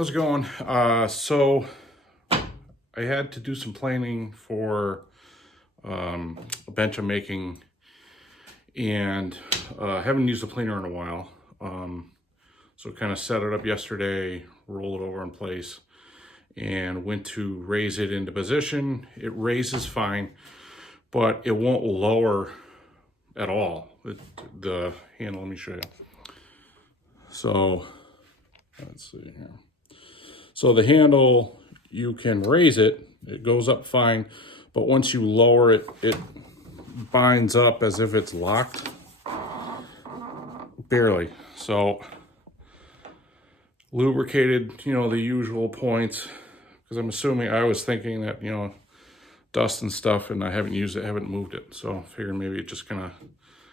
How's it going? So I had to do some planning for a bench I'm making, and haven't used the planer in a while. So kind of set it up yesterday, roll it over in place, and went to raise it into position. It raises fine, but it won't lower at all. The handle, let me show you. So let's see here. So the handle, you can raise it, it goes up fine, but once you lower it, it binds up as if it's locked, barely. So lubricated, the usual points, because I'm assuming, I was thinking that, dust and stuff, and I haven't used it, haven't moved it. So I figured maybe it just kind of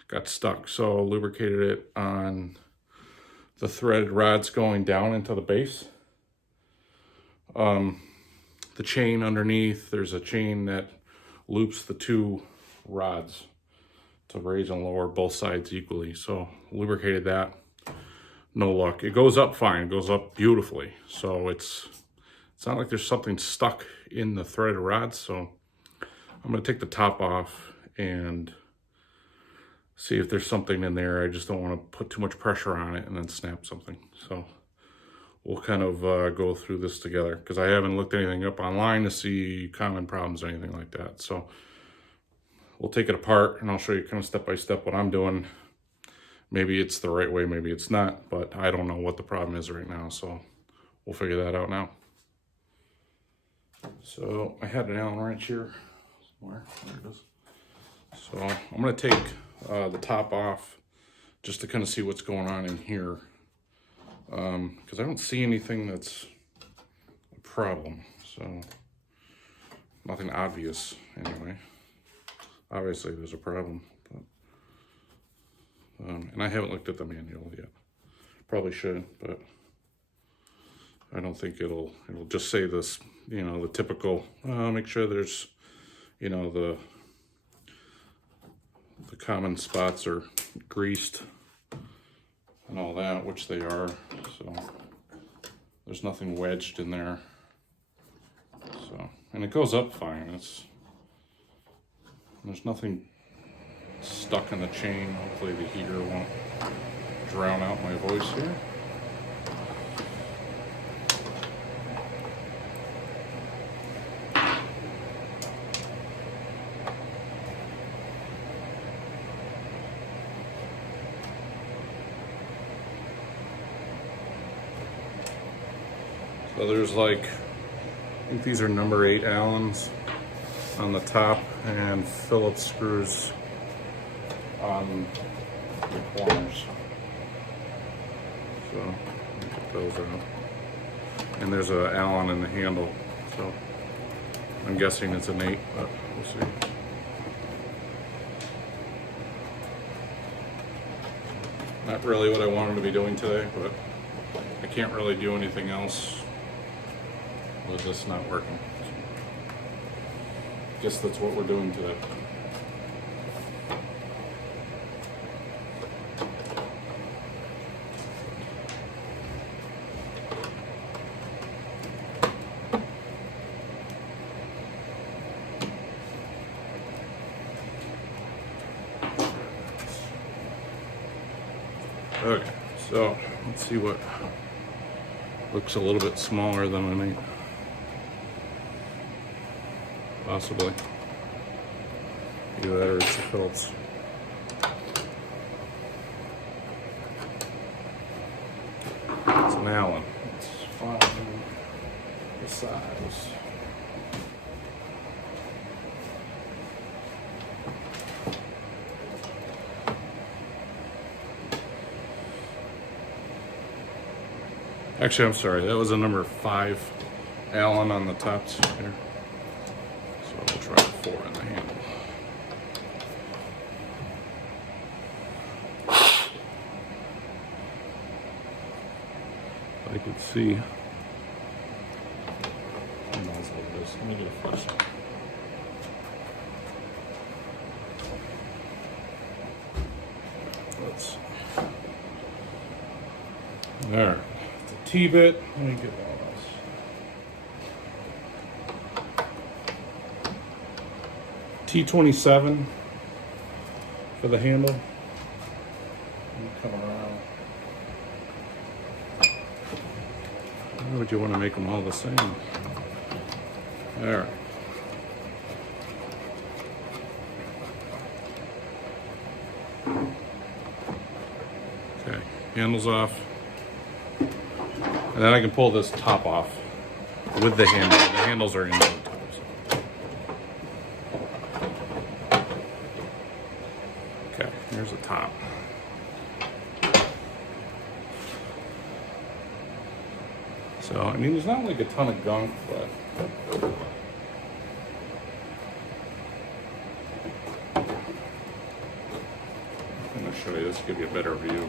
got stuck. So lubricated it on the threaded rods going down into the base. The chain underneath, there's a chain that loops the two rods to raise and lower both sides equally. So lubricated that, no luck. It goes up fine, it goes up beautifully. So it's not like there's something stuck in the threaded rods. So I'm gonna take the top off and see if there's something in there. I just don't want to put too much pressure on it and then snap something. So we'll kind of go through this together, because I haven't looked anything up online to see common problems or anything like that. So we'll take it apart and I'll show you kind of step by step what I'm doing. Maybe it's the right way, maybe it's not, but I don't know what the problem is right now. So we'll figure that out now. So I had an Allen wrench here somewhere. There it is. So I'm going to take the top off just to kind of see what's going on in here. Because I don't see anything that's a problem, so nothing obvious anyway. Obviously there's a problem, but and I haven't looked at the manual yet. Probably should, but I don't think it'll just say this, the typical, make sure there's, the common spots are greased and all that, which they are. So there's nothing wedged in there. So, and it goes up fine. There's nothing stuck in the chain. Hopefully the heater won't drown out my voice here. So there's I think these are number 8 Allens on the top and Phillips screws on the corners. So let me get those out. And there's an Allen in the handle. So I'm guessing it's an 8, but we'll see. Not really what I wanted to be doing today, but I can't really do anything else with this not working. I guess that's what we're doing today. Okay, so let's see what looks a little bit smaller than an 8. Possibly. Either that or it's the Phillips. It's an Allen. It's fine. The size. Actually, I'm sorry. That was a number 5 Allen on the tops here. So we'll try a 4 in the handle. I could see. Let me get a first. Let's see. There. T-bit. Let me get one of those. T27 for the handle. Come around. Why would you want to make them all the same? All right. Okay, handles off. And then I can pull this top off with the handle. The handles are in there too. So. Okay, here's the top. So, I mean, there's not like a ton of gunk, but I'm going to show you this, give you a better view.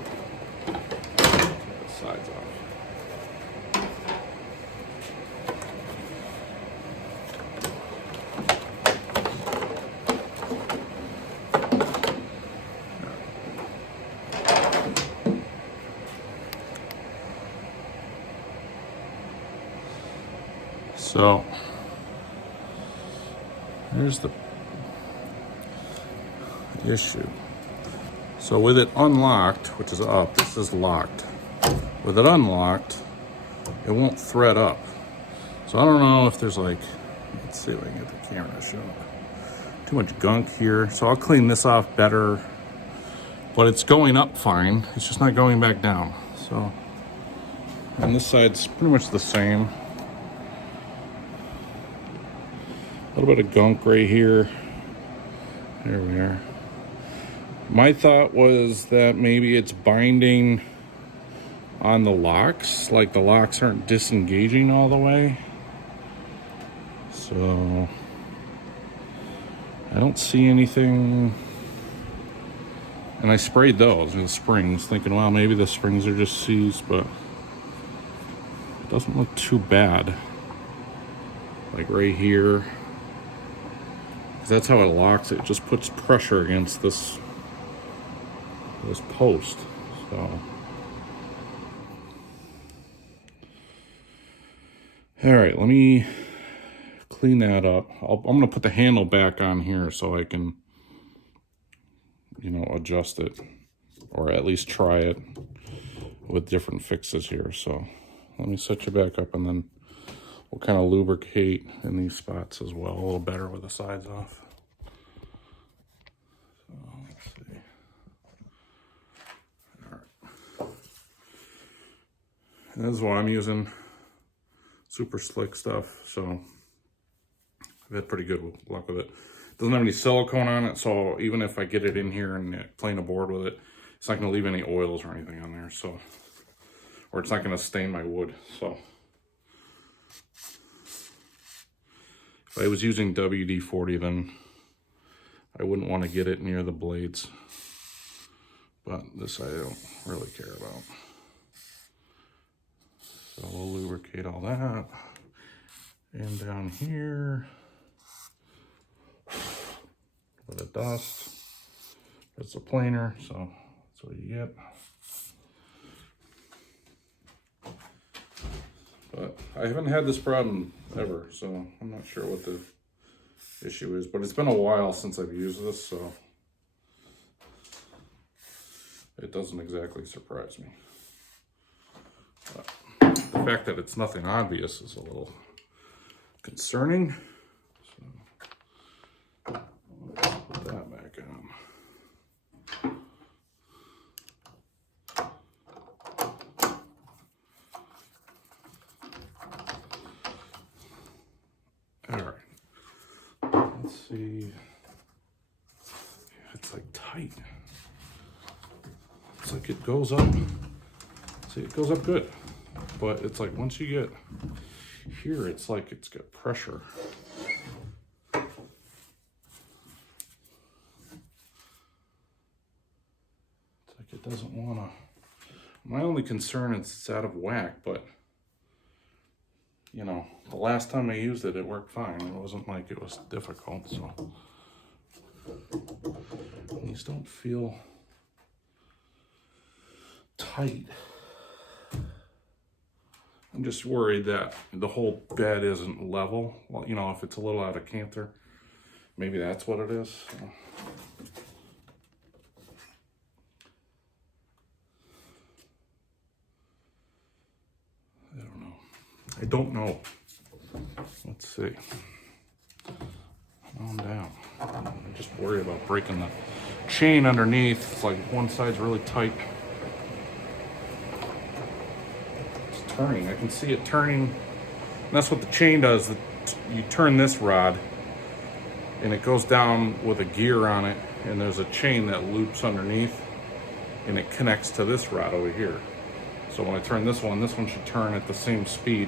Take the sides off. So, here's the issue. So with it unlocked, which is up, this is locked. With it unlocked, it won't thread up. So I don't know if there's like, let's see if I can get the camera to show. Too much gunk here. So I'll clean this off better, but it's going up fine. It's just not going back down. So, and this side's pretty much the same. A little bit of gunk right here. There we are. My thought was that maybe it's binding on the locks, like the locks aren't disengaging all the way. So I don't see anything. And I sprayed those in the springs, thinking, well, maybe the springs are just seized, but it doesn't look too bad. Like right here. That's how it locks. It just puts pressure against this post. So, all right, let me clean that up. I'm going to put the handle back on here so I can, you know, adjust it, or at least try it with different fixes here. So let me set you back up, and then we'll kind of lubricate in these spots as well a little better with the sides off. So let's see. All right. And this is what I'm using. Super slick stuff. So I've had pretty good luck with it. Doesn't have any silicone on it, so even if I get it in here and plane a board with it, it's not going to leave any oils or anything on there. So, or it's not going to stain my wood. So. If I was using WD-40, then I wouldn't want to get it near the blades. But this I don't really care about. So we'll lubricate all that. And down here, a bit of dust. It's a planer, so that's what you get. But I haven't had this problem ever, so I'm not sure what the issue is. But it's been a while since I've used this, so it doesn't exactly surprise me. But the fact that it's nothing obvious is a little concerning. So let's put that back on. All right, let's see. It's like tight. It's like it goes up. See, it goes up good, but it's like once you get here, it's like it's got pressure. It's like it doesn't want to. My only concern is it's out of whack, but you know, the last time I used it, it worked fine. It wasn't like it was difficult, so. These don't feel tight. I'm just worried that the whole bed isn't level. Well, you know, if it's a little out of canter, maybe that's what it is. I don't know. Let's see. On down. I just worry about breaking the chain underneath. It's like one side's really tight. It's turning. I can see it turning. And that's what the chain does. You turn this rod and it goes down with a gear on it, and there's a chain that loops underneath and it connects to this rod over here. So when I turn this one should turn at the same speed,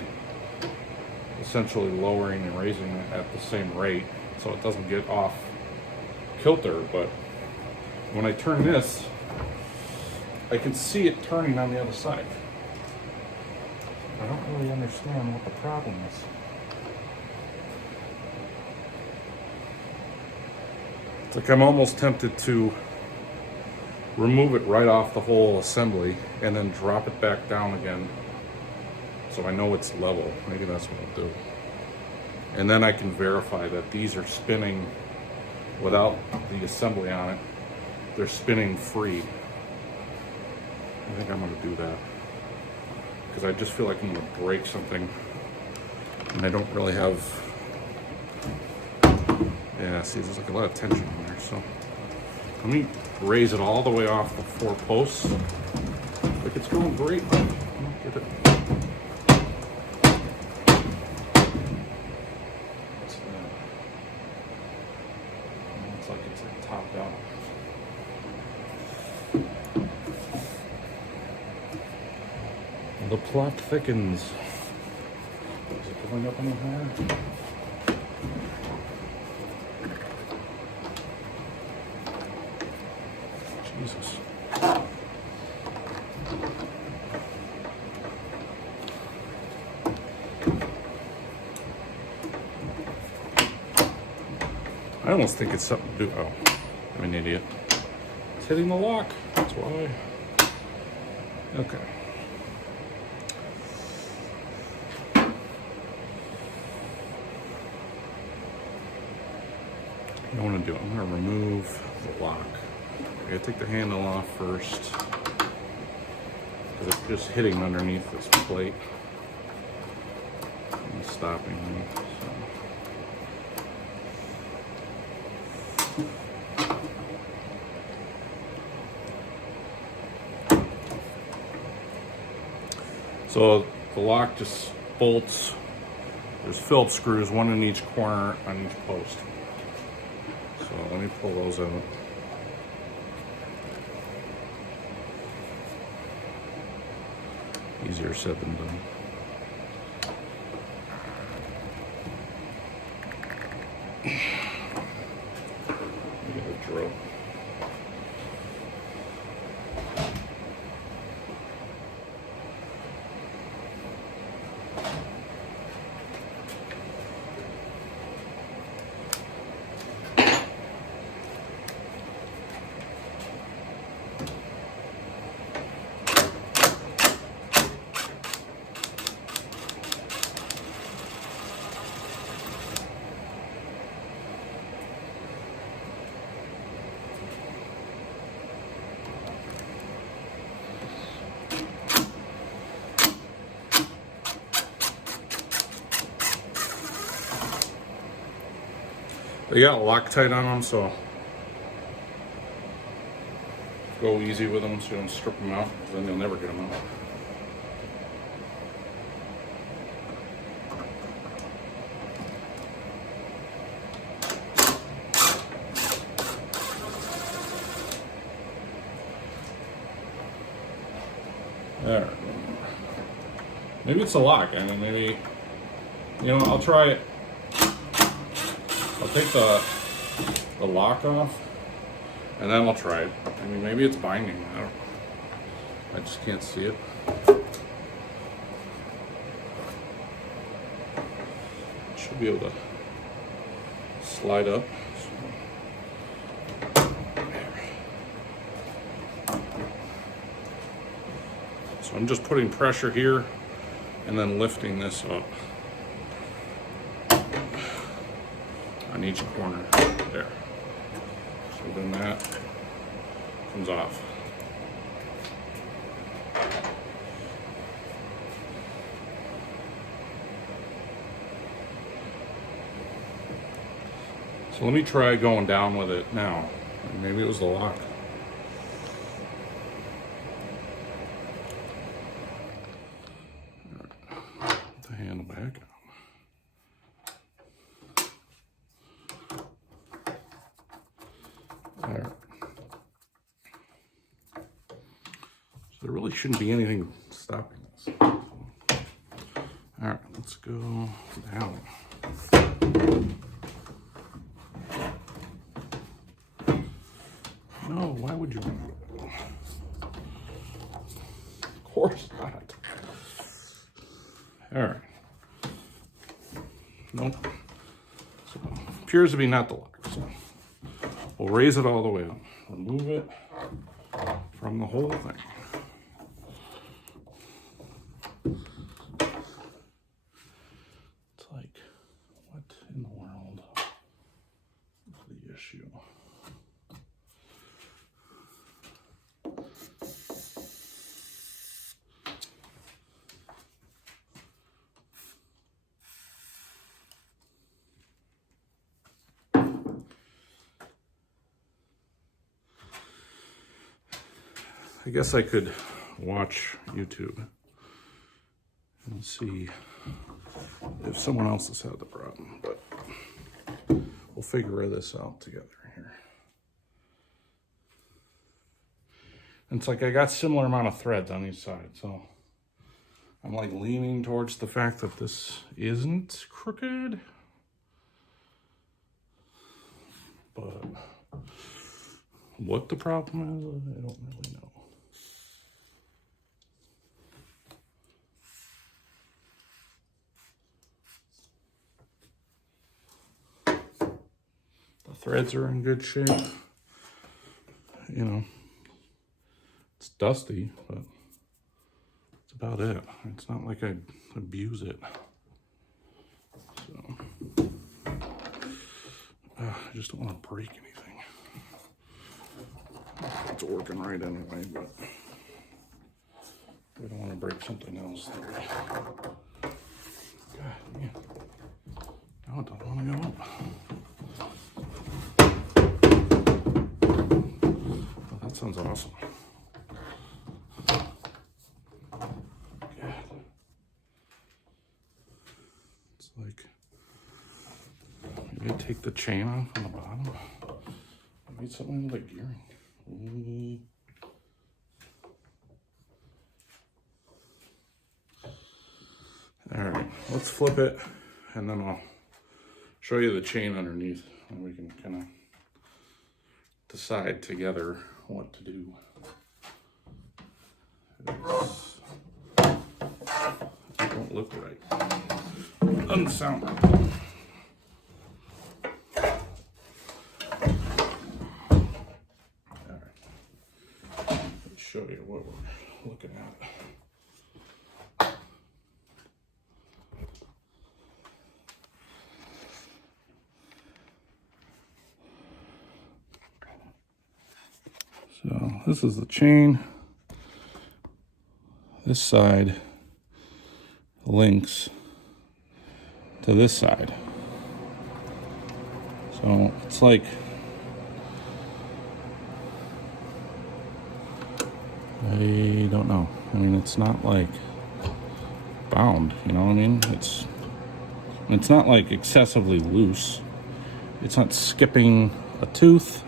essentially lowering and raising it at the same rate so it doesn't get off kilter. But when I turn this, I can see it turning on the other side. I don't really understand what the problem is. It's like I'm almost tempted to remove it right off the whole assembly and then drop it back down again so I know it's level. Maybe that's what I'll do. And then I can verify that these are spinning without the assembly on it. They're spinning free. I think I'm gonna do that because I just feel like I'm gonna break something and I don't really have, yeah, see, there's like a lot of tension in there. So let me raise it all the way off the 4 posts. Like it's going great. I don't get it. What's that? Looks like it's like topped out. The plot thickens. Is it going up any higher? Jesus. I almost think it's something to do. Oh, I'm an idiot. It's hitting the lock. That's why. Okay. What I want to do, I'm going to remove the lock. I gotta take the handle off first because it's just hitting underneath this plate and stopping me. So the lock just bolts. There's Phillips screws, one in each corner on each post. So let me pull those out. Easier said than done. Look at the drill. They got Loctite on them, so go easy with them so you don't strip them out, because then you'll never get them out. There. Maybe it's a lock. I mean, maybe, you know, I'll try it. I'll take the lock off, and then I'll try it. I mean, maybe it's binding. I just can't see it. Should be able to slide up. So I'm just putting pressure here, and then lifting this up on each corner there. So then that comes off. So let me try going down with it now. Maybe it was the lock. Put the handle back out. There. So there really shouldn't be anything stopping this. All right, let's go down. No, why would you? Of course not. All right. Nope. So appears to be not the lock. So we'll raise it all the way up. Remove it from the whole thing. It's like, what in the world is the issue? I guess I could watch YouTube and see if someone else has had the problem, but we'll figure this out together here. And it's like I got similar amount of threads on each side, so I'm like leaning towards the fact that this isn't crooked, but what the problem is, I don't really know. The threads are in good shape. You know, it's dusty, but that's about it. It's not like I abuse it. So, I just don't want to break anything. It's working right anyway, but we don't want to break something else. God, man. No, it doesn't want to go up. Oh, that sounds awesome. God. It's like, maybe I take the chain off on the bottom. I need something like gearing. All right, let's flip it, and then I'll show you the chain underneath, and we can kind of decide together what to do. It don't look right. It doesn't sound right. Show you what we're looking at. So this is the chain. This side links to this side. So it's like I don't know. I mean, it's not like bound, you know what I mean? It's not like excessively loose. It's not skipping a tooth.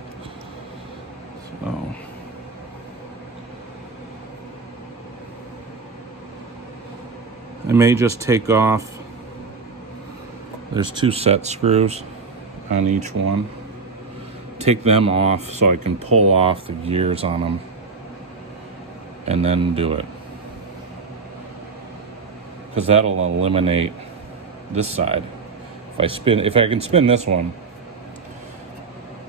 So I may just take off. There's 2 set screws on each one. Take them off so I can pull off the gears on them. And then do it, because that'll eliminate this side. If I can spin this one,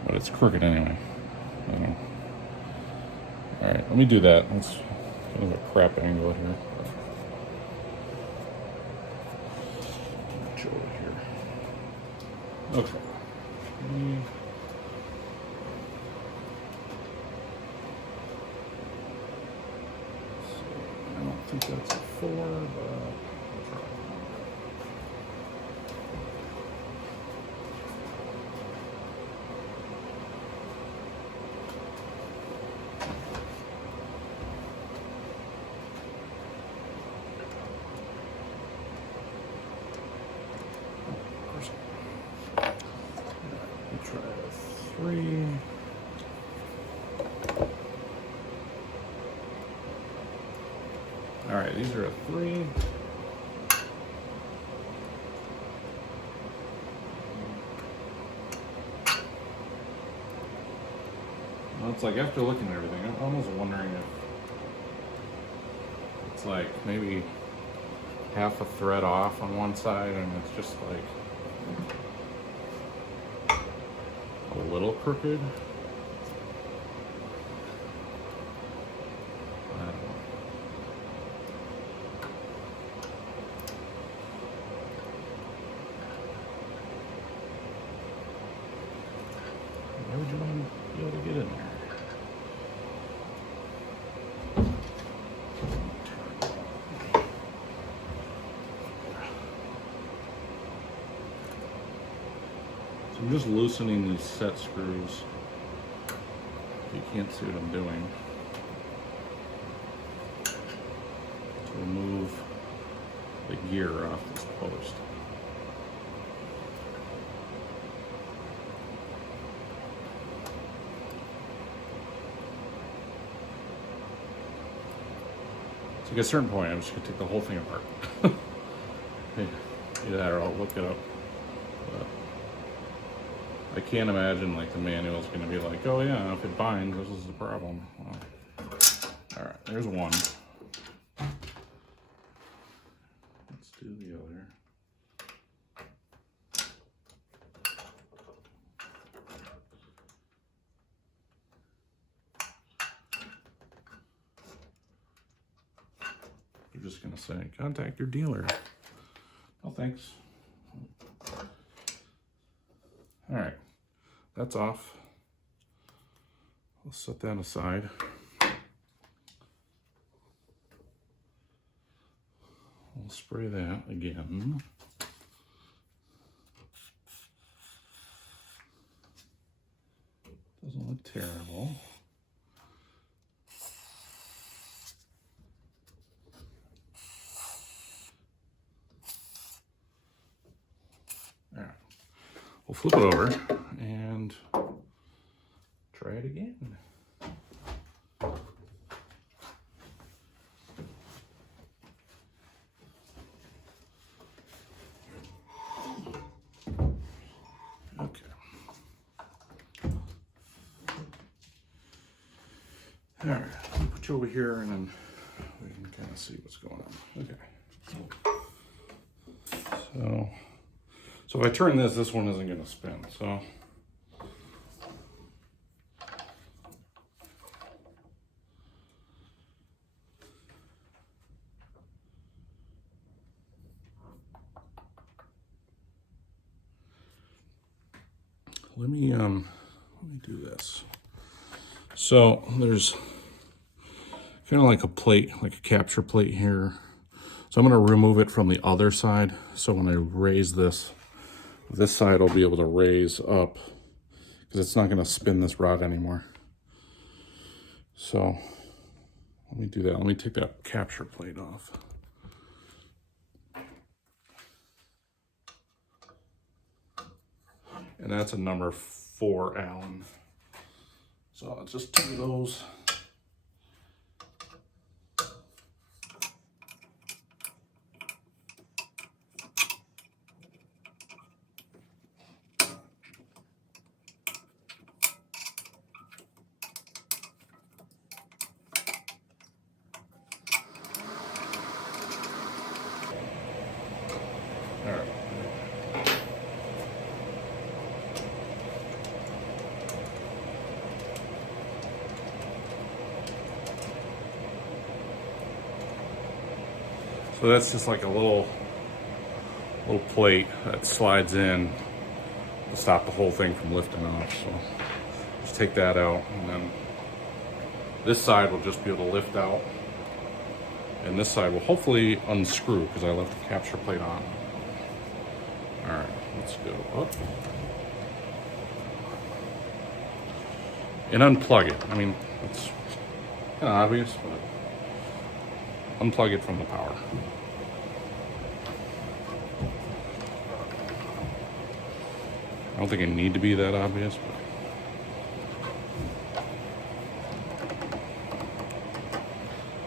but it's crooked anyway. All right, let me do that. That's kind of a crap angle here. switch over here. Okay. I don't think that's a 4, but I'll try. We'll try a 3. All right, these are a 3. Well, it's like after looking at everything, I'm almost wondering if it's like maybe half a thread off on one side and it's just like a little crooked. I don't know. Why would you want to be able to get in there? So I'm just loosening these set screws. You can't see what I'm doing. To remove the gear off this post. So at a certain point, I'm just gonna take the whole thing apart. Either that or I'll look it up. But I can't imagine like the manual's gonna be like, oh yeah, if it binds, this is the problem. Well, all right, there's one. Let's do the other. I'm just gonna say, contact your dealer. Oh, thanks. All right, that's off. I'll set that aside. We'll spray that again. Doesn't look terrible. All right, we'll flip it over and try it again. Okay. All right, I'll put you over here and then we can kind of see what's going on. Okay. So if I turn this one isn't going to spin. So let me do this. So there's kind of like a plate, like a capture plate here. So I'm going to remove it from the other side. So when I raise this side will be able to raise up because it's not going to spin this rod anymore. So let me do that. Let me take that capture plate off. And that's a number 4 Allen. So I'll just do those. All right. So that's just like a little little plate that slides in to stop the whole thing from lifting off. So just take that out, and then this side will just be able to lift out, and this side will hopefully unscrew because I left the capture plate on. All right, let's go up and unplug it. I mean, it's kind of obvious, but unplug it from the power. I don't think it need to be that obvious, but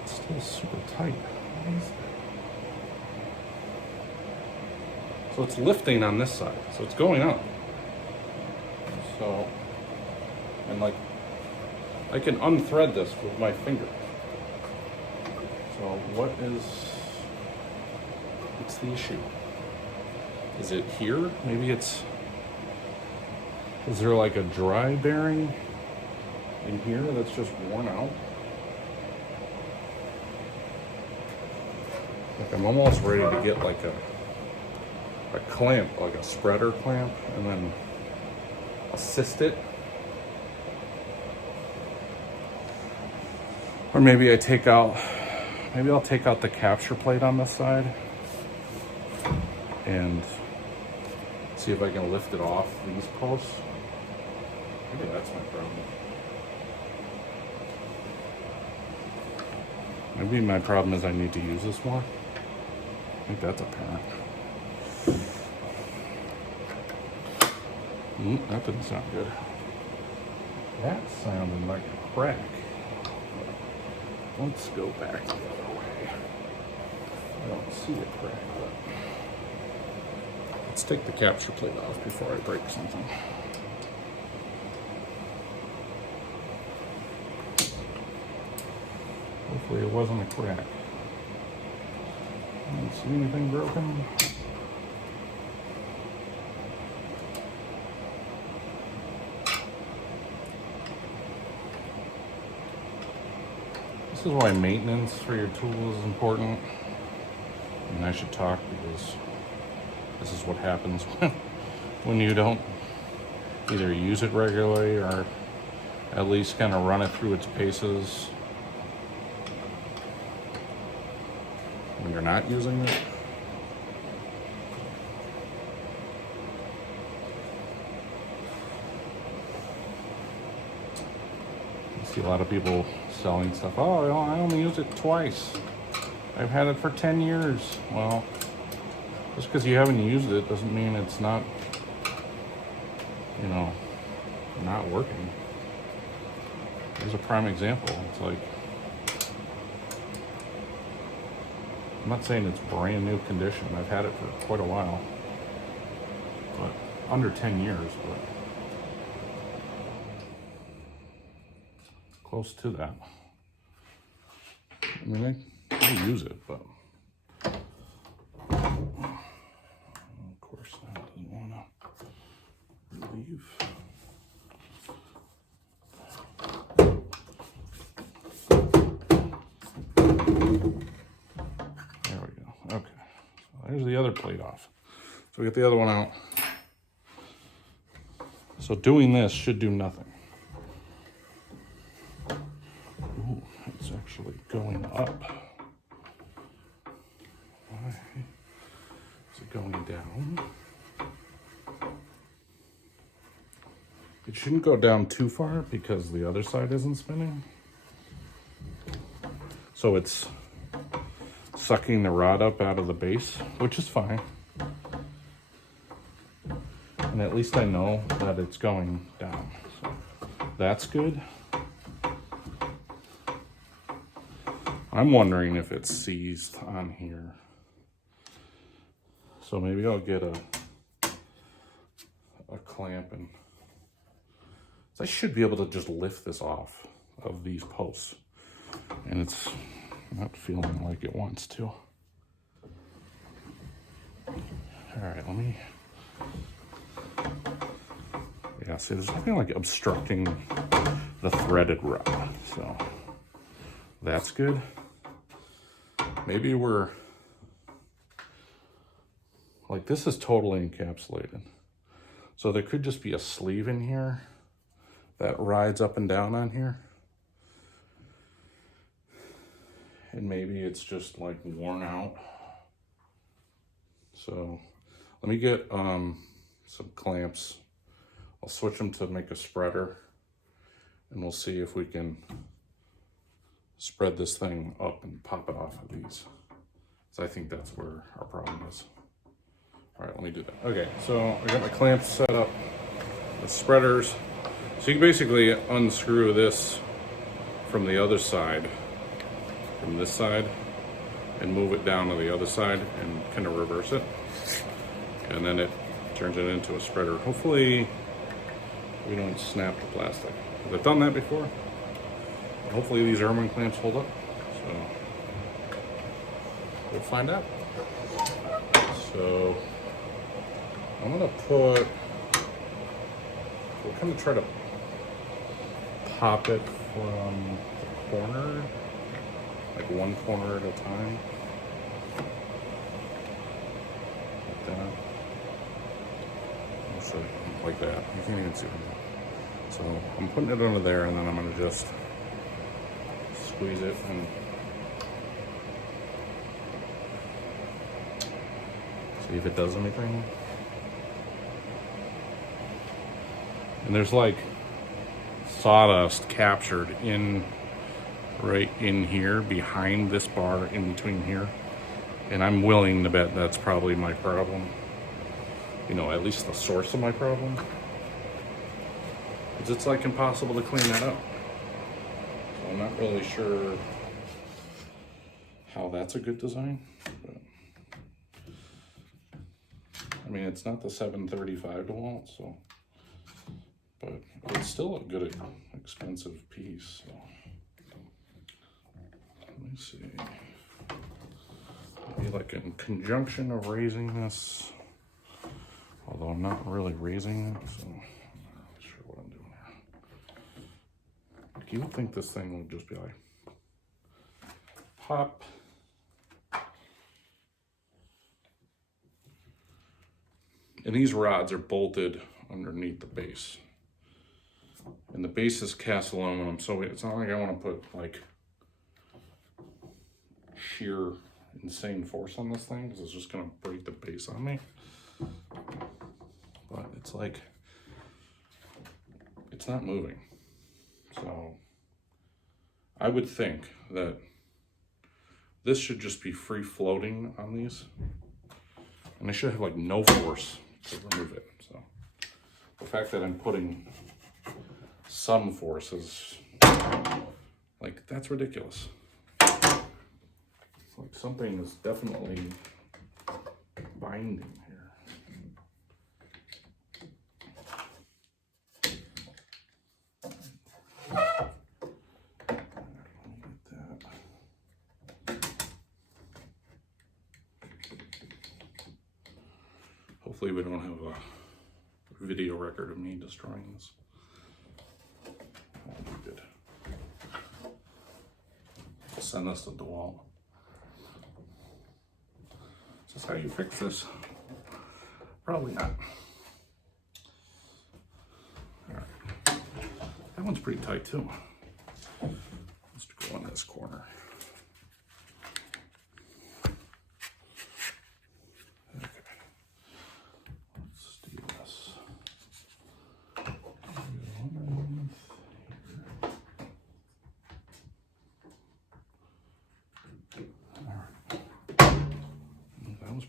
it's still super tight. So it's lifting on this side, so it's going up. So, and like, I can unthread this with my finger. So what's the issue? Is it here? Maybe it's, is there like a dry bearing in here that's just worn out? Like I'm almost ready to get like a clamp, like a spreader clamp, and then assist it. Or maybe I'll take out the capture plate on this side and see if I can lift it off these posts. Maybe that's my problem. Maybe my problem is I need to use this more. I think that's apparent. That didn't sound good. That sounded like a crack. Let's go back the other way. I don't see a crack, but let's take the capture plate off before I break something. Hopefully it wasn't a crack. I don't see anything broken. This is why maintenance for your tools is important. And I should talk because this is what happens when you don't either use it regularly or at least kind of run it through its paces when you're not using it. You see a lot of people selling stuff. Oh, I only used it twice. I've had it for 10 years. Well, just because you haven't used it doesn't mean it's not, you know, not working. Here's a prime example. It's like, I'm not saying it's brand new condition. I've had it for quite a while, but under 10 years, but close to that. I mean, I use it, but of course that doesn't want to leave. There we go. Okay, so there's the other plate off. So we get the other one out. So doing this should do nothing. Ooh, it's actually going up. Why is it going down? It shouldn't go down too far because the other side isn't spinning. So it's sucking the rod up out of the base, which is fine. And at least I know that it's going down. So that's good. I'm wondering if it's seized on here. So maybe I'll get a clamp, and so I should be able to just lift this off of these posts. And it's not feeling like it wants to. All right, let me, yeah, see, there's nothing like obstructing the threaded rod. So that's good. Maybe we're like this is totally encapsulated. So there could just be a sleeve in here that rides up and down on here. And maybe it's just like worn out. So let me get some clamps. I'll switch them to make a spreader, and we'll see if we can spread this thing up and pop it off of these. So I think that's where our problem is. All right, let me do that. Okay, so I got my clamps set up, the spreaders. So you can basically unscrew this from the other side, from this side, and move it down to the other side and kind of reverse it. And then it turns it into a spreader. Hopefully we don't snap the plastic. I've done that before. Hopefully these Irwin clamps hold up. So we'll find out. So I'm gonna we'll kind of try to pop it from the corner, like one corner at a time. Like that. So, like that. You can't even see it. So I'm putting it under there, and then I'm gonna just squeeze it and see if it does anything. And there's like sawdust captured in right in here behind this bar in between here, and I'm willing to bet that's probably my problem, you know, at least the source of my problem, because it's like impossible to clean that up. So I'm not really sure how that's a good design, but I mean, it's not the 735 DeWalt, so, but it's still a good expensive piece. So let me see, maybe like in conjunction of raising this, although I'm not really raising it, so I'm not really sure what I'm doing here. You would think this thing would just be like pop. And these rods are bolted underneath the base. And the base is cast aluminum, so it's not like I want to put like sheer insane force on this thing, because it's just going to break the base on me. But it's like, it's not moving. So I would think that this should just be free floating on these. And I should have like no force to remove it. So the fact that I'm putting some force is like, that's ridiculous. It's like something is definitely binding here. Hopefully we don't have a video record of me destroying this. That'll be good. I'll send this to DeWalt. Is this how you fix this? Probably not. All right. That one's pretty tight too. Let's go in this corner.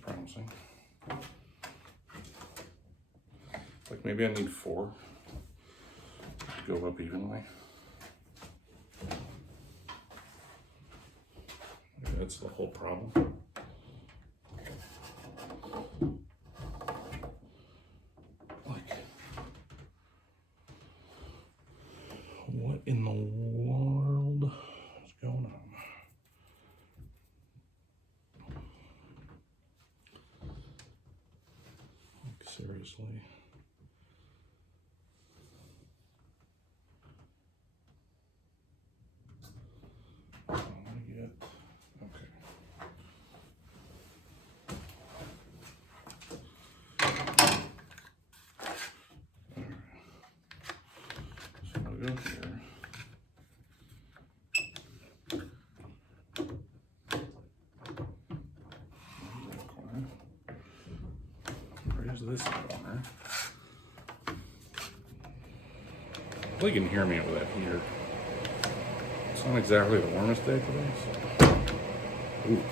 Promising. Like maybe I need 4 to go up evenly. Maybe that's the whole problem. Like, what in the world is going on? Seriously. I want to get, okay. we go here. Where's this corner? Hopefully you can hear me over that heater. It's not exactly the warmest day today, so. Ooh.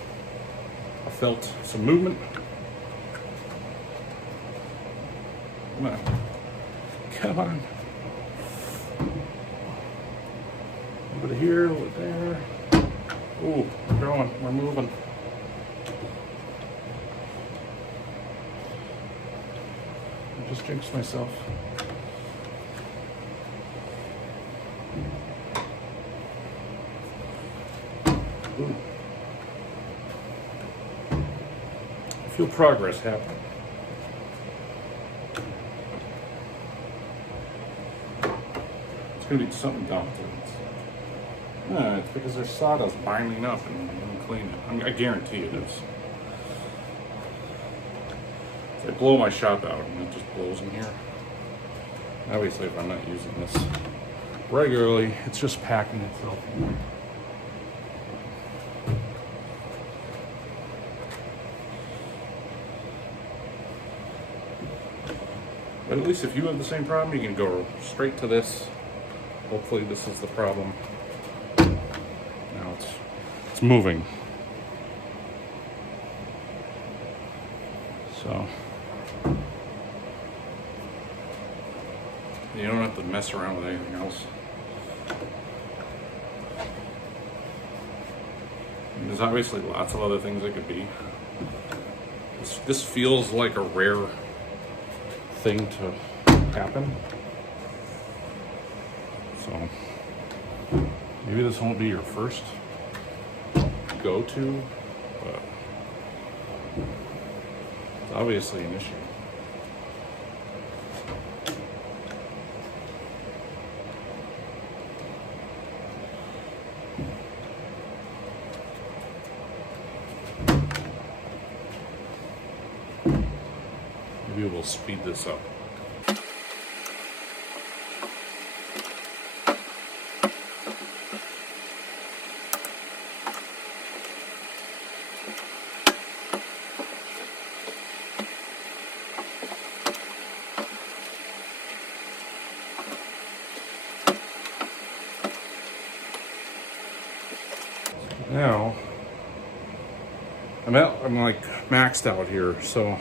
I felt some movement. Come on. Come on. A little bit here, a little bit there. Ooh, we're going, we're moving. I just jinxed myself. Ooh. I feel progress happening. It's going to be something dumb too. It's because there's sawdust binding up and you can clean it. I guarantee it is. So I blow my shop out and it just blows in here. Obviously, if I'm not using this regularly, it's just packing itself in. But at least if you have the same problem, you can go straight to this. Hopefully this is the problem. Now it's moving. So you don't have to mess around with anything else. And there's obviously lots of other things it could be. This feels like a rare thing to happen. So maybe this won't be your first go-to, but it's obviously an issue. Maybe we'll speed this up. Now, I'm like maxed out here, so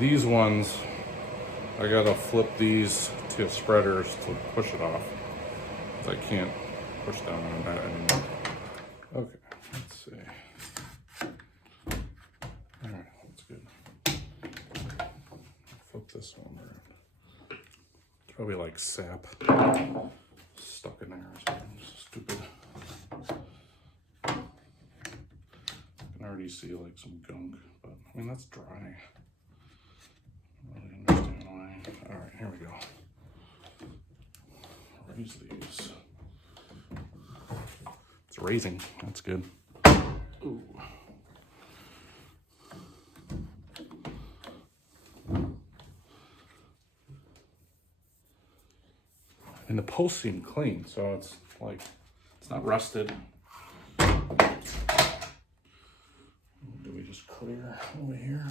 these ones, I gotta flip these to spreaders to push it off. I can't push down on that anymore. Okay, let's see. Alright, that's good. Flip this one around. It's probably like sap stuck in there or something. Stupid. I already see like some gunk, but I mean that's dry. I don't really understand why. All right, here we go. Raise these. It's raising. That's good. Ooh. And the posts seem clean, so it's like it's not rusted. Just clear over here.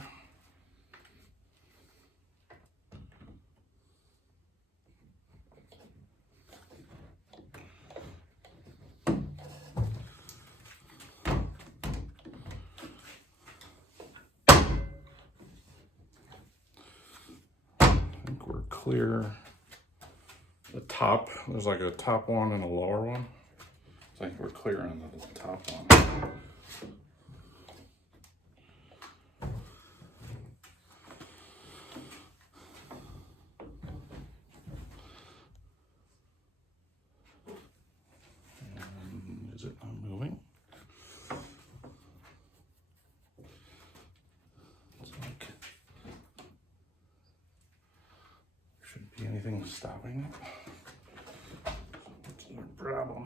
I think we're clear. The top, there's like a top one and a lower one. So I think we're clear on the top one. Is it not moving? It's like there shouldn't be anything stopping it. What's the problem?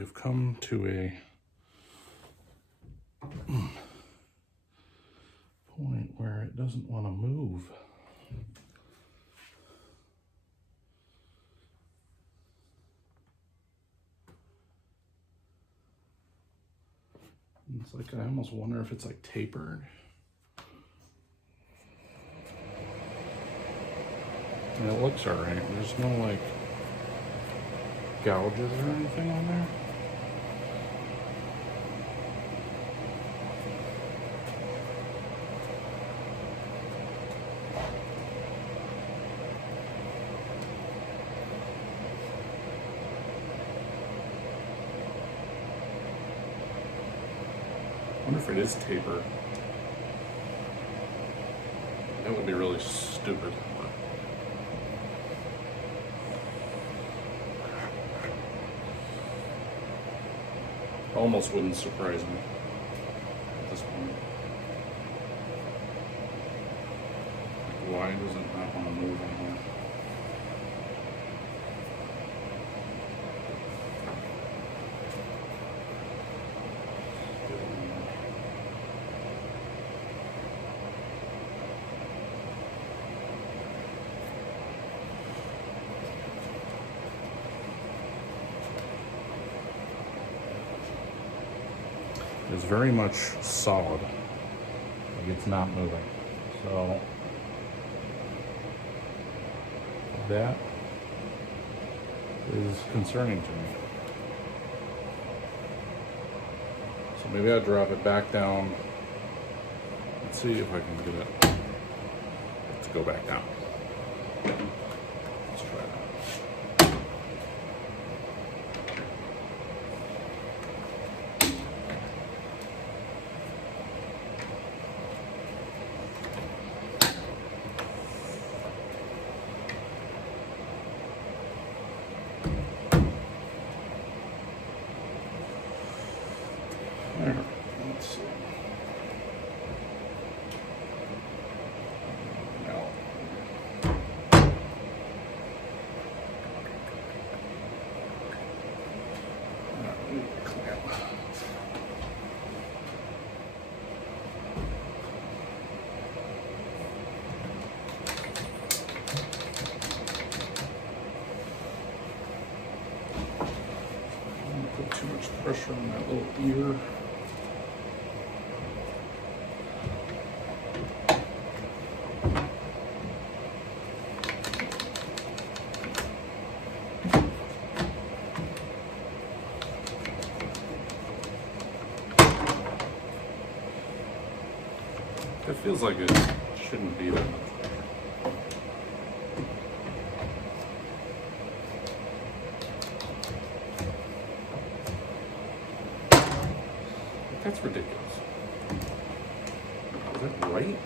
you've come to a point where it doesn't want to move. It's like, I almost wonder if it's like tapered. And it looks all right. There's no like gouges or anything on there. I wonder if it is tapered. That would be really stupid. Almost wouldn't surprise me at this point. Why does it not want to move anymore? Is very much solid. Like it's not moving. So that is concerning to me. So maybe I'll drop it back down. Let's see if I can get it to go back down. Let's try that. There, let's see. Now, we need a clamp. Don't put too much pressure on that little ear. It feels like it shouldn't be that much better. That's ridiculous. Is that right?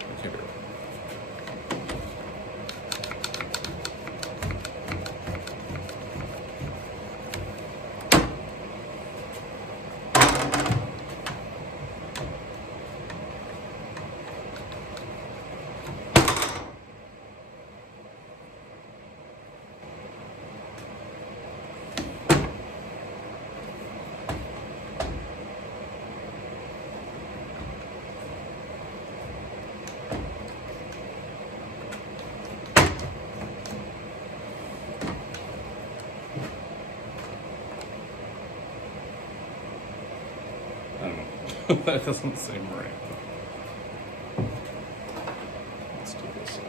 I can't do it. I don't know. That doesn't seem right. Let's do this side.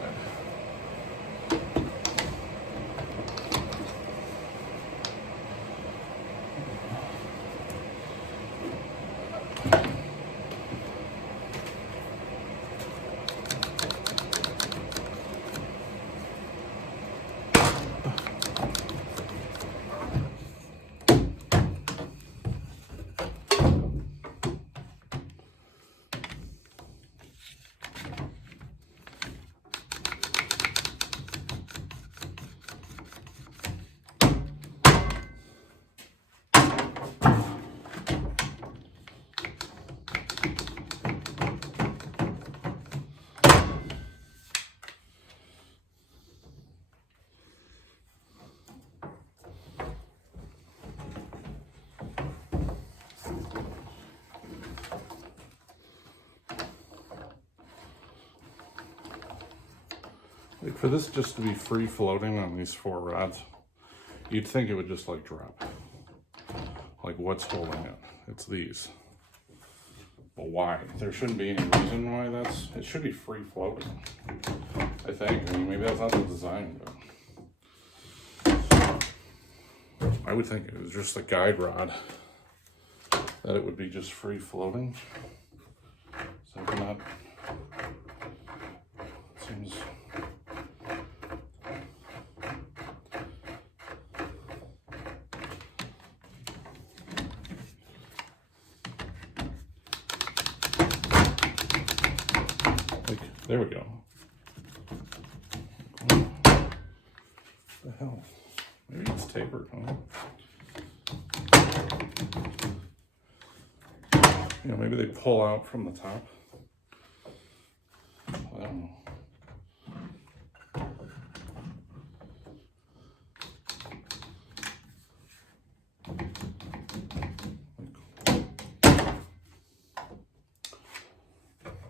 Like for this just to be free floating on these 4 rods, you'd think it would just like drop. Like what's holding it? It's these. But why? There shouldn't be any reason why it should be free floating. I think. I mean, maybe that's not the design, but I would think it was just a guide rod, that it would be just free floating. So not, seems. There we go. What the hell? Maybe it's tapered, huh? You know, maybe they pull out from the top. I don't know.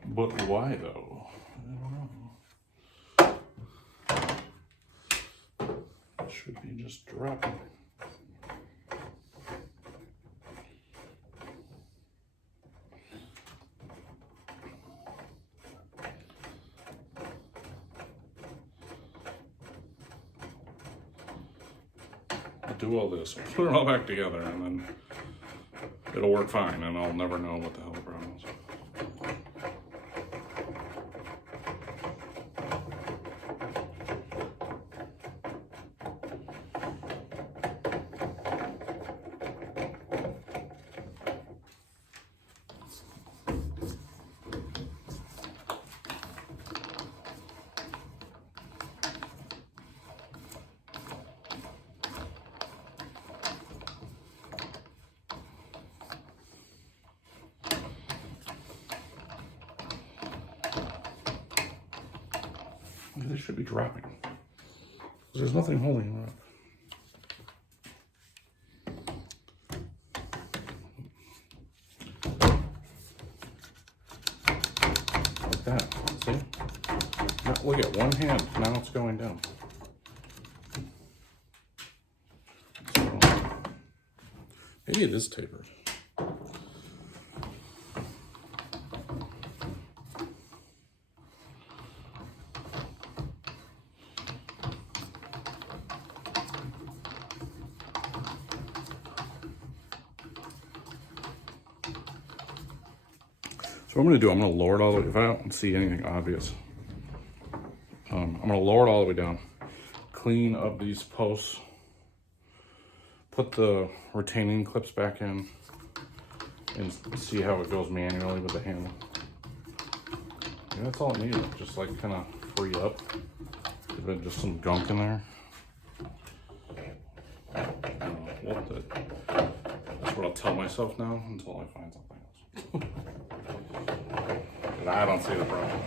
But why though? Should be just dropping. I'll do all this, I'll put it all back together, and then it'll work fine, and I'll never know what the hell the problem is. They should be dropping. There's nothing holding them up. Like that, see? Now, look at one hand, now it's going down. So, maybe it is tapered. So what I'm going to do, I'm going to lower it all the way, if I don't see anything obvious, I'm going to lower it all the way down, clean up these posts, put the retaining clips back in, and see how it goes manually with the handle. Yeah, that's all it needed, just like kind of free up. There's been just some gunk in there. That's what I'll tell myself now until I find something else. I don't see the problem.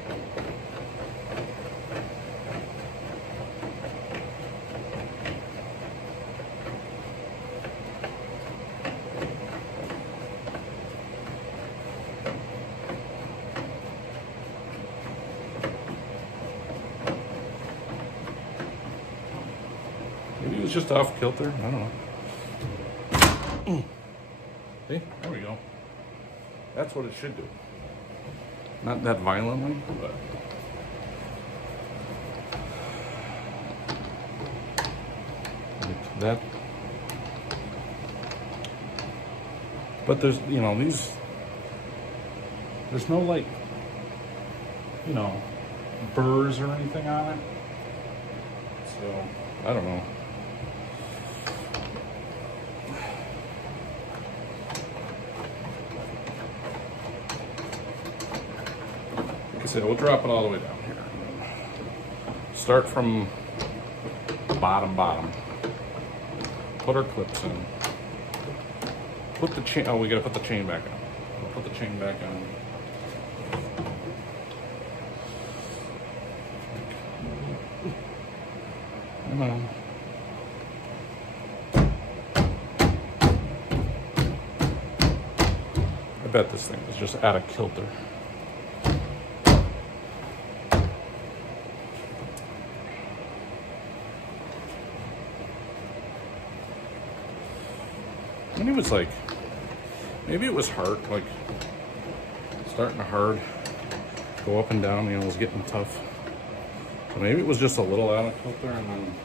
Maybe it was just off kilter. I don't know. See, there we go. That's what it should do. Not that violently, but like that. But there's, you know, there's no like, you know, burrs or anything on it. So, I don't know. So we'll drop it all the way down here. Start from bottom. Put our clips in. Put the chain. Oh, we gotta put the chain back on. We'll put the chain back on. Come on. I bet this thing is just out of kilter. And it was like, maybe it was hard, like starting to hard, go up and down, you know, it was getting tough. So maybe it was just a little out of kilter, and then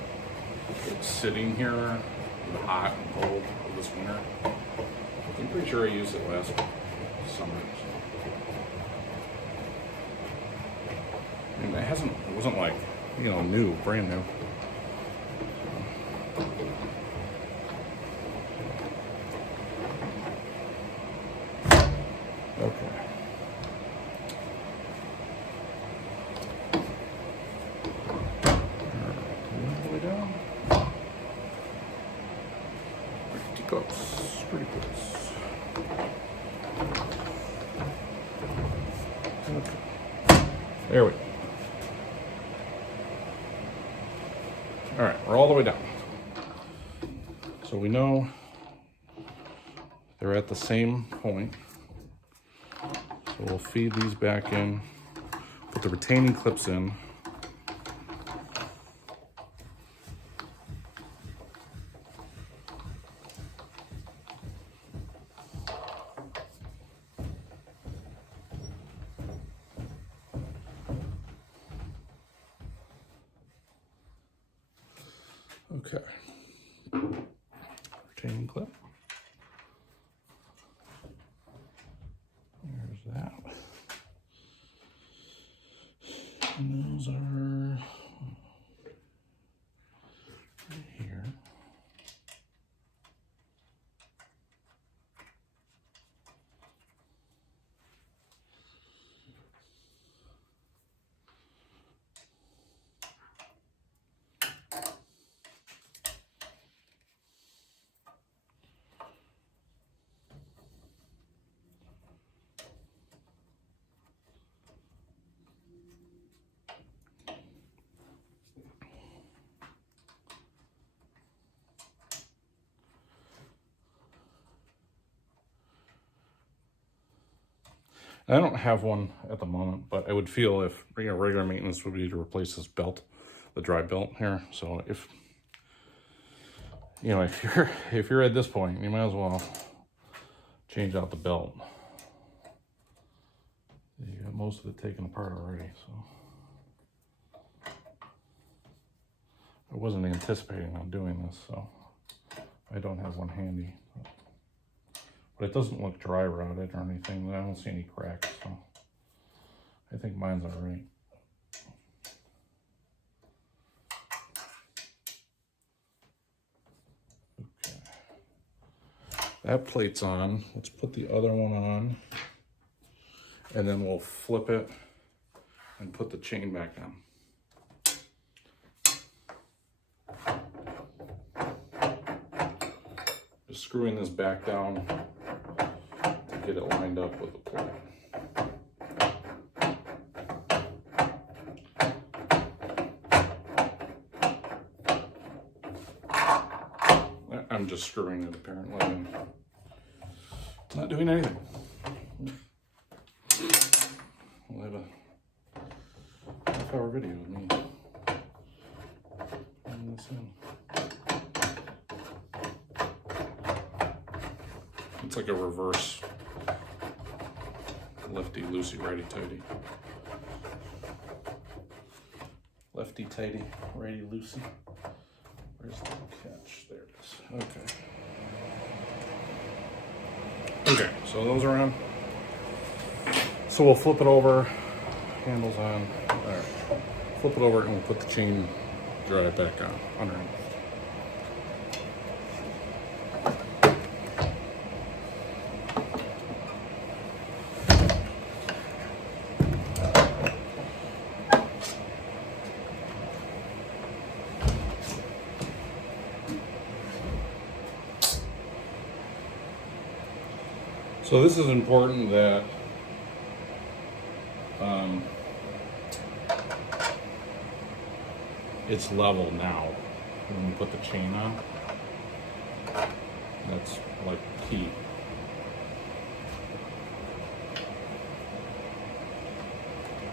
it's sitting here in the hot and cold of this winter. I'm pretty sure I used it last summer. I mean, it wasn't like, you know, new, brand new. Okay. All the way down. Pretty close. Pretty close. Okay. There we go. All right, we're all the way down. So we know they're at the same point. So we'll feed these back in, put the retaining clips in. Okay, retaining clip. There's that. And those are right here. I don't have one at the moment, but I would feel if, you know, regular maintenance would be to replace this belt, the dry belt here. So if, you know, if you're at this point, you might as well change out the belt. You got most of it taken apart already, so I wasn't anticipating on doing this, so I don't have one handy. But it doesn't look dry rotted or anything. I don't see any cracks, so I think mine's all right. Okay. That plate's on. Let's put the other one on. And then we'll flip it and put the chain back on. Just screwing this back down to get it lined up with the plate. I'm just screwing it apparently, and it's not doing anything. We'll have a half-hour video of me putting this in. It's like a reverse lefty loosey, righty tighty. Lefty tighty, righty loosey. Where's the catch? There it is. Okay. Okay, so those are on. So we'll flip it over, handles on. All right. Flip it over and we'll put the chain drive back on underneath. So this is important that it's level now when we put the chain on. That's like key.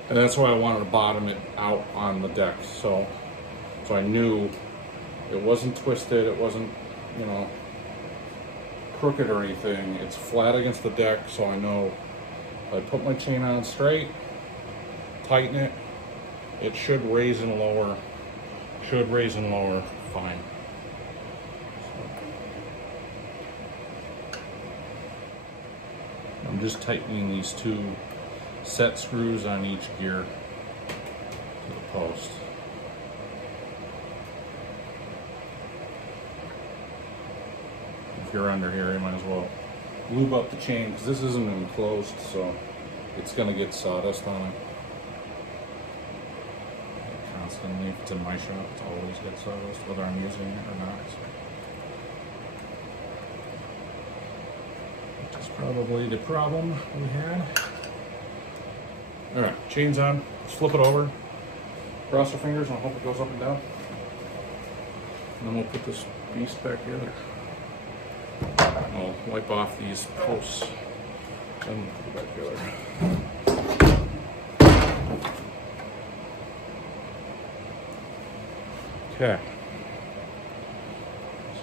And that's why I wanted to bottom it out on the deck. So I knew it wasn't twisted, it wasn't, you know, crooked or anything. It's flat against the deck, so I know if I put my chain on straight, tighten it, it should raise and lower. Should raise and lower fine. I'm just tightening these 2 set screws on each gear to the post. If you're under here, you might as well lube up the chain because this isn't enclosed, so it's going to get sawdust on it. Constantly, if it's in my shop, it's always gets sawdust, whether I'm using it or not. So. Which is probably the problem we had. All right, chain's on. Let's flip it over. Cross our fingers and I hope it goes up and down. And then we'll put this beast back together. I'll wipe off these posts and put it back together. Okay.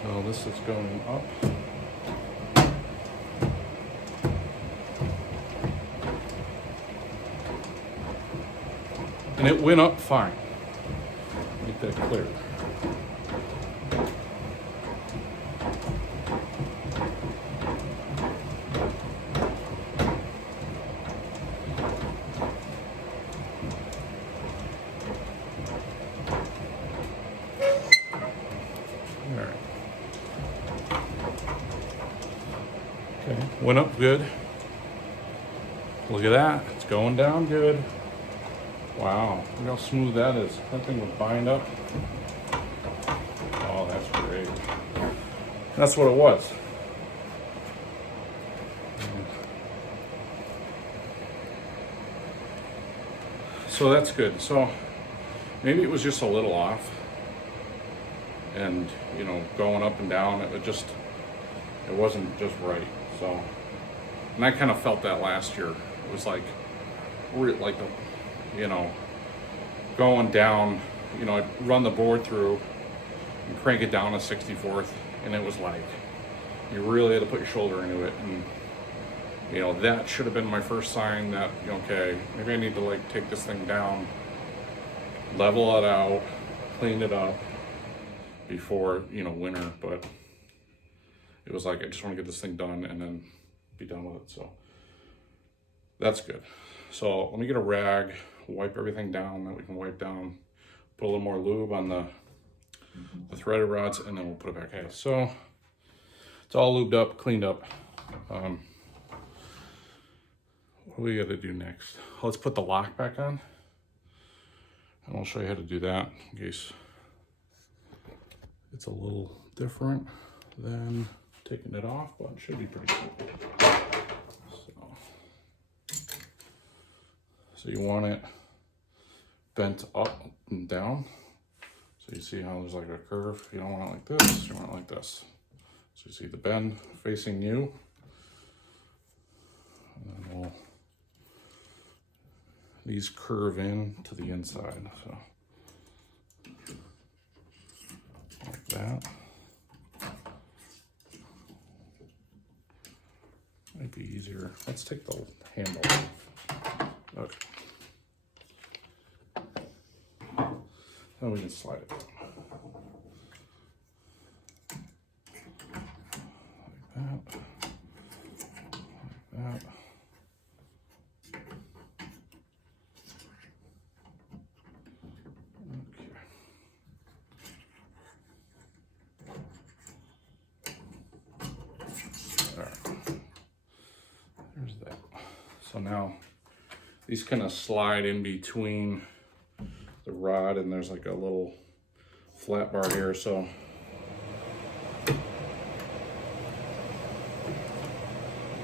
So this is going up. And it went up fine. Make that clear. Okay, went up good. Look at that, it's going down good. Wow, look how smooth that is. That thing would bind up. Oh, that's great. That's what it was. So that's good. So maybe it was just a little off. And, you know, going up and down, it wasn't just right. So, and I kind of felt that last year. It was like you know, going down, you know, I'd run the board through and crank it down to 64th, and it was like, you really had to put your shoulder into it. And, you know, that should have been my first sign that, okay, maybe I need to like take this thing down, level it out, clean it up before, you know, winter. But it was like, I just want to get this thing done and then be done with it. So that's good. So let me get a rag, wipe everything down that we can wipe down, put a little more lube on the threaded rods, and then we'll put it back. Okay, so it's all lubed up, cleaned up. What do we got to do next? Let's put the lock back on, and I'll show you how to do that in case it's a little different than taking it off, but it should be pretty simple. So you want it bent up and down. So you see how there's like a curve. You don't want it like this, you want it like this. So you see the bend facing you. And then these curve in to the inside. So like that. Might be easier. Let's take the handle off. Okay. Now we can slide it down. Like that. Like that. Okay. All right. There's that. So now these kind of slide in between the rod, and there's like a little flat bar here, so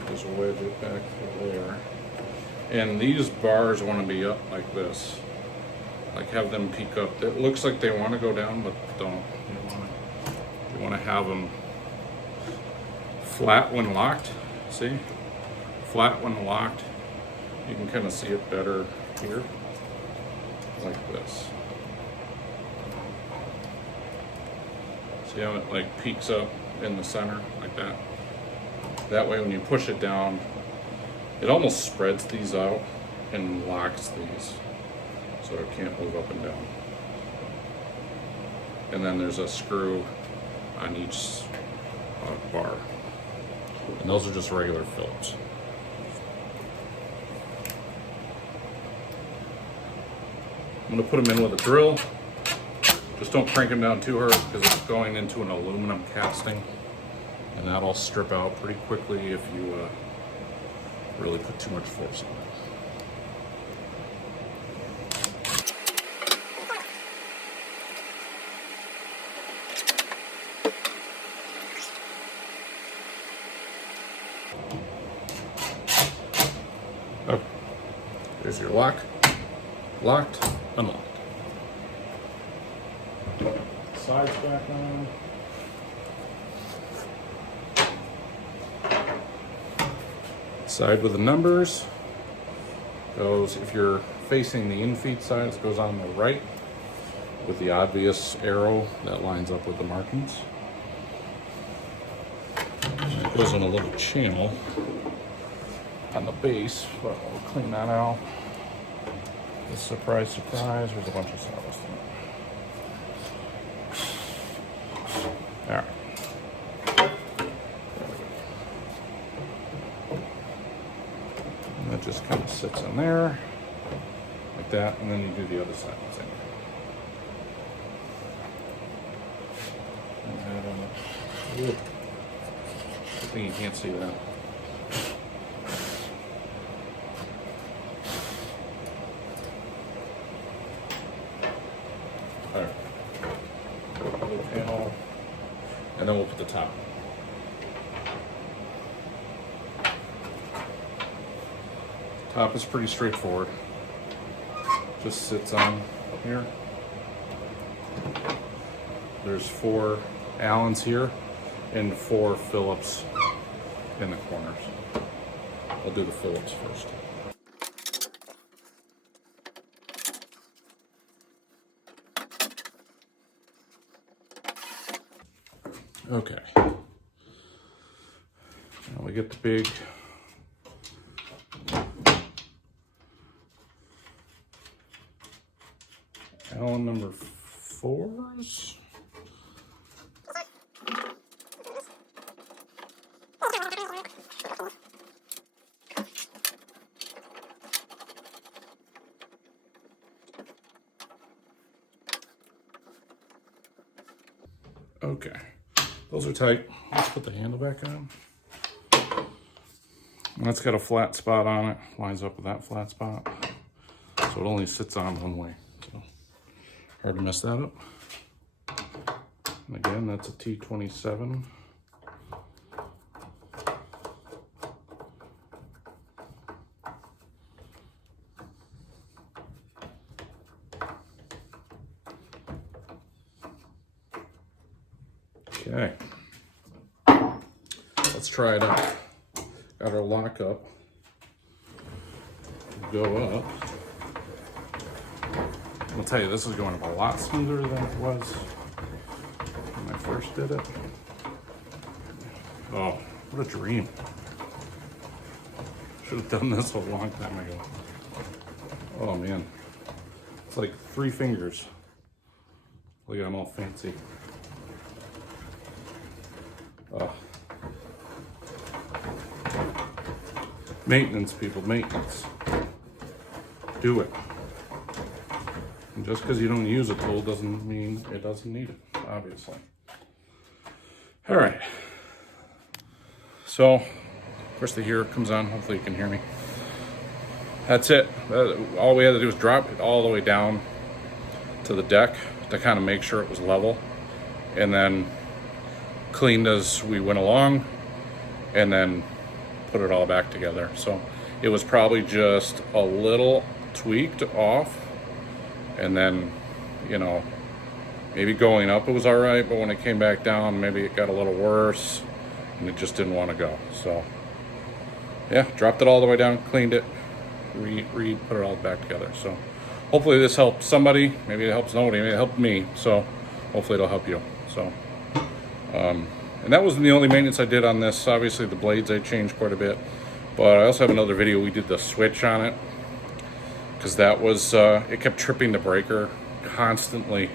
just wedge it back to there. And these bars want to be up like this, like have them peek up. It looks like they want to go down, but don't. You want to have them flat when locked. See, flat when locked. You can kind of see it better here, like this. See how it like peaks up in the center, like that? That way when you push it down, it almost spreads these out and locks these so it can't move up and down. And then there's a screw on each bar. And those are just regular Phillips. I'm gonna put them in with a drill. Just don't crank them down too hard because it's going into an aluminum casting. And that'll strip out pretty quickly if you really put too much force on it. Oh, there's your lock. Locked, unlocked. Sides back on. Side with the numbers goes, if you're facing the in-feet sides, goes on the right with the obvious arrow that lines up with the markings. And it goes in a little channel on the base, but we'll clean that out. Surprise, surprise, there's a bunch of sawdust in it. All right. And that just kind of sits in there, like that, and then you do the other side. Same. Good thing you can't see that. Alright. Little panel. And then we'll put the top. Top is pretty straightforward. Just sits on here. There's 4 Allens here and 4 Phillips in the corners. I'll do the Phillips first. Okay. Now we get the big Allen number 4s. Okay, those are tight. Let's put the handle back on. And that's got a flat spot on it, lines up with that flat spot. So it only sits on one way. So hard to mess that up. And again, that's a T27. Okay, let's try it out. Got our lock up, go up. I'll tell you, this is going up a lot smoother than it was when I first did it. Oh, what a dream. Should have done this a long time ago. Oh man, it's like 3 fingers. Look, I'm all fancy. Maintenance, people, maintenance. Do it. And just because you don't use a tool doesn't mean it doesn't need it, obviously. All right. So, of course the heater comes on. Hopefully you can hear me. That's it. All we had to do was drop it all the way down to the deck to kind of make sure it was level. And then cleaned as we went along, and then put it all back together. So it was probably just a little tweaked off, and then, you know, maybe going up it was all right, but when it came back down, maybe it got a little worse and it just didn't want to go. So yeah, dropped it all the way down, cleaned it, put it all back together. So hopefully this helps somebody. Maybe it helps nobody. Maybe it helped me. So hopefully it'll help you. So And that wasn't the only maintenance I did on this. Obviously the blades I changed quite a bit, but I also have another video. We did the switch on it because that was it kept tripping the breaker constantly.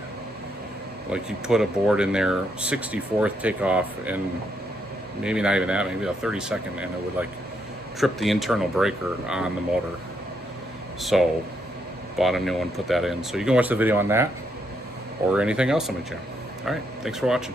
Like you put a board in there 64th takeoff, and maybe not even that, maybe a 32nd, and it would like trip the internal breaker on the motor. So bought a new one, put that in. So you can watch the video on that or anything else on my channel. All right, thanks for watching.